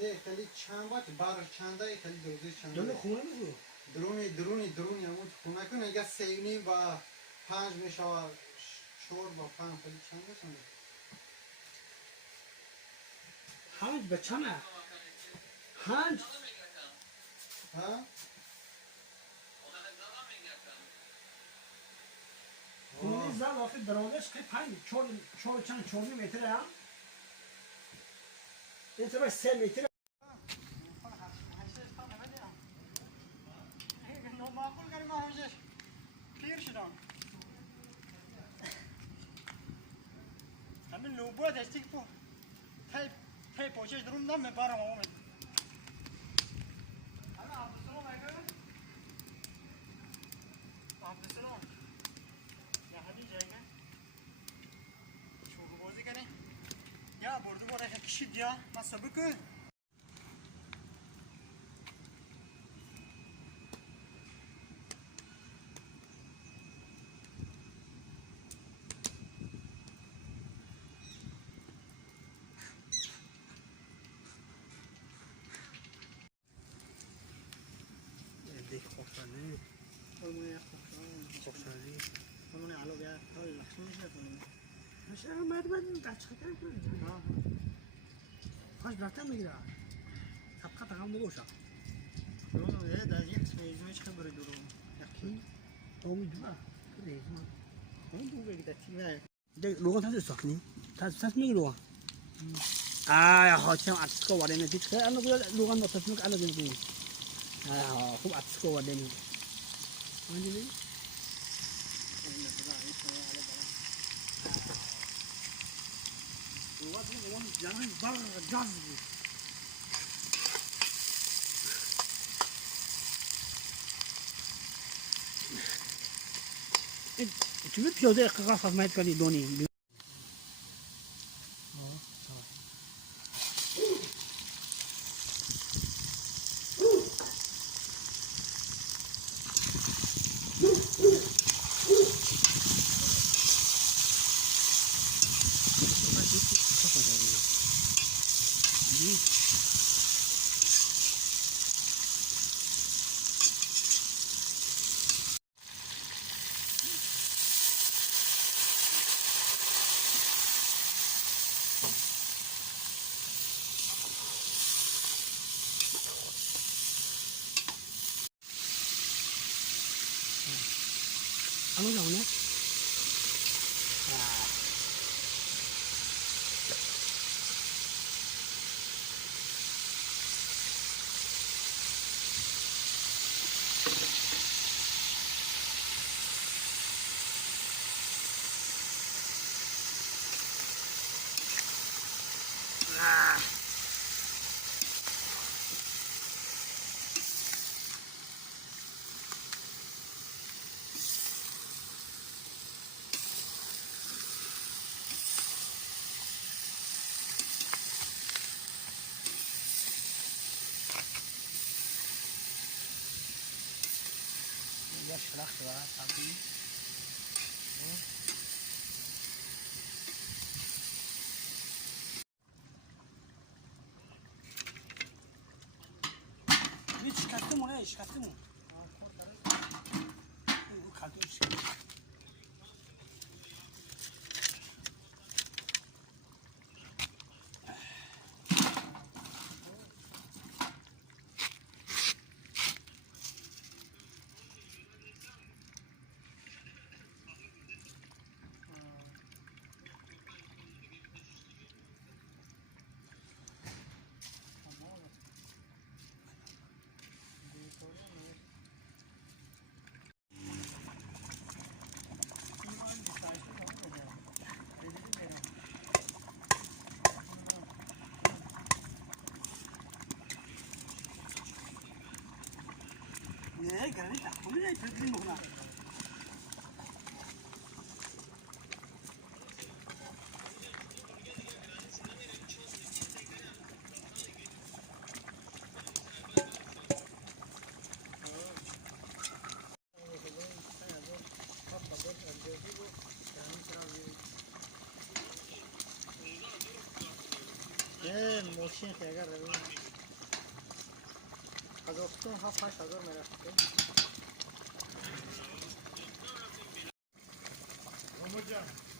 نه خیلی چند وقت بار چنده خیلی دوزی چنده درون خونه میگو درونی همون خونه کنه اگه 3.5 و 5 میشه و 4 و 5 خیلی چند میشه هنج به چمه هنج ها؟ خونه زن وقتی درازش که 4 چند 4 متر هم این طرف 3 متر معقول کردیم همیشه پیر شدم همین لوبو دستی که پی پوچش درون نم میبرم آمد همین عبدالسلام اگه عبدالسلام یا همین جایگه شوگو بازی کنه یا بردو باره کشید یا من سبکه دیگه خوشحالی خوشحالی همون علو بیا تا لخشم میشه کنیم میشه مرد دست خطر کنید خوش براتم میگیره طبقه تقام نگوشه نه در یک سمیزمش خبر درو یکی اومی دوه کده اون دو بگیده تیمه دیگه لوگان تازه ساکنی تازه میگی لوگان حاکم اتسکو وارد نتیجه که الان لوگان نصف میگه الان دیگه خوب اتسکو وارد نمی ماندی لوگان جان بار جاز چی پیاده قفقاف مایت کنی دونی الان جونه یا شلخت داره سمتی این شکستمونه شکستمون این کالتوش نه گرانیتا خونی نه پدری مخنا ماشین خیلی 1000 تومان 7-8000 میرفت.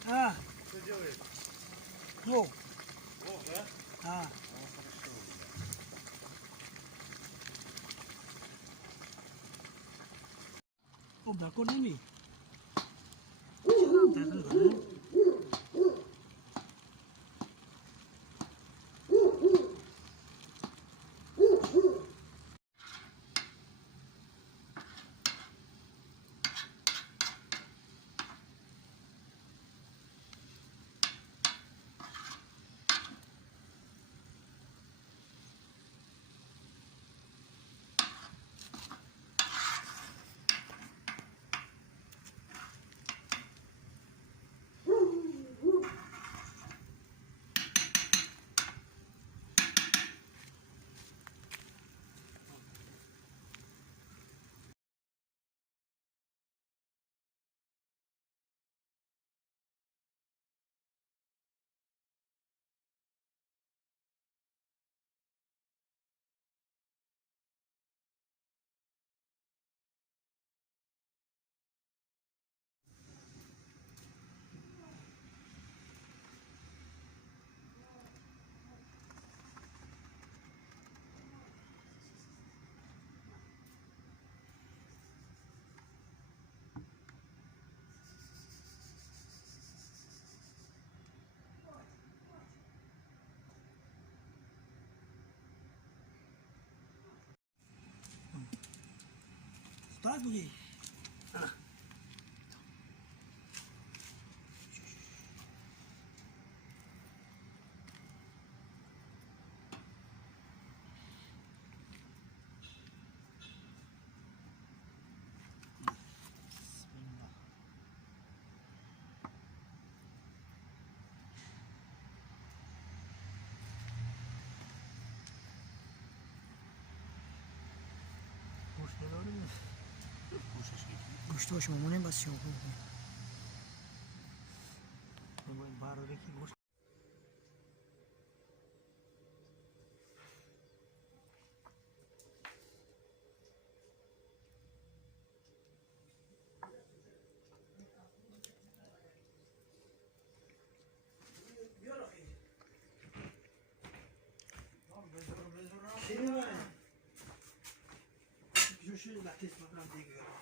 ها دو ها خب دکور نمی Start budi. Ana. گوشتاش مامانه بس شما کنید باید بارو رکی گوشت جوشی لاتیس مقام دیگه